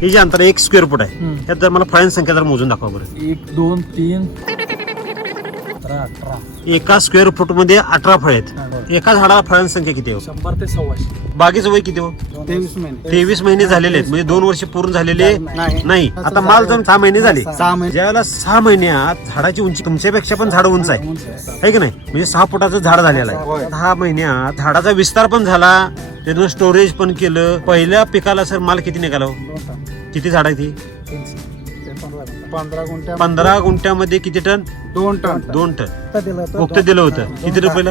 हे जे अंतर 1 स्क्वेअर फूट आहे त्यात जर मला फळांची संख्या जर मोजून दाखवा बरं. 1 2 3 18 एका स्क्वेअर फूट मध्ये 18 फळ आहेत. एका झाडाला फळांची संख्या किती आहे? 100 ते 100. बागेचं वय किती हो? 23 महिने. 23 महिने झालेले आहेत, म्हणजे 2 वर्ष पूर्ण झालेले नाही. आता माल जाऊन 6 महिने झाले. 6 महिने. ज्यावेळेला 6 महिन्यात झाडाची उंची तुमच्यापेक्षा पण झाड उंच आहे की नाही? म्हणजे 6 फुटाचं झाड झालेलं आहे. 6 महिन्यात झाडाचा विस्तार पण झाला, त्यानं स्टोरेज पण केलं. पहिल्या पिकाला सर माल किती निघाला हो? किती झाड आहे ती? 15 गुंठ्यामध्ये किती टन? 2 टन. 2 टन उक्त दिलं होतं. किती रुपयाला?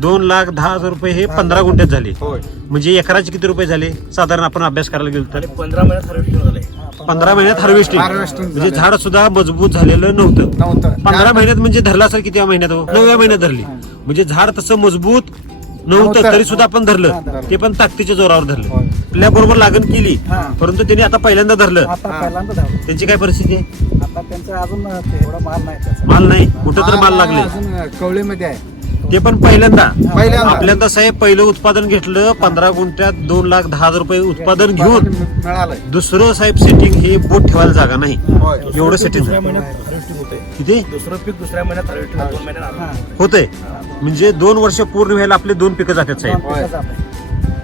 2,10,000 रुपये हे 15 गुंठ्यात झाले. म्हणजे एकराचे किती रुपये झाले साधारण आपण अभ्यास करायला गेलो तर? 15 महिन्यात हार्वेस्टिंग. म्हणजे झाड सुद्धा मजबूत झालेलं नव्हतं. 15 महिन्यात म्हणजे धरला असेल किती महिन्यात हो? 9व्या महिन्यात धरली. म्हणजे झाड तसं मजबूत नव्हतं तरी सुद्धा आपण धरलं, ते पण ताकदीच्या जोरावर धरलं. आपल्या बरोबर लागण केली, परंतु त्यांनी आता पहिल्यांदा धरलं. त्यांची काय परिस्थिती आहे? आता त्यांचा अजून एवढा माल नाही, कुठं तर माल लागले. कवळेमध्ये आहे ते पण पहिल्यांदा. आपल्यांदा साहेब पहिलं उत्पादन घेतलं 15 गुंठ्यात 2,10,000 रुपये उत्पादन घेऊन दुसरं साहेब सेटिंग हे बोट ठेवायला जागा नाही, एवढं सेटिंग किती दुसरं पीक दुसऱ्या महिन्यात 2 महिन्यात होतंय. म्हणजे 2 वर्ष पूर्ण व्हायला आपले 2 पिकं जातात साहेब.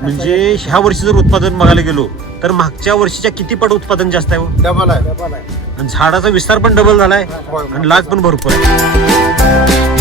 म्हणजे ह्या वर्षी जर उत्पादन बघायला गेलो तर मागच्या वर्षीच्या किती पट उत्पादन जास्त आहे? डबल आहे. आणि झाडाचा विस्तार पण डबल झालाय आणि लाग पण भरपूर आहे.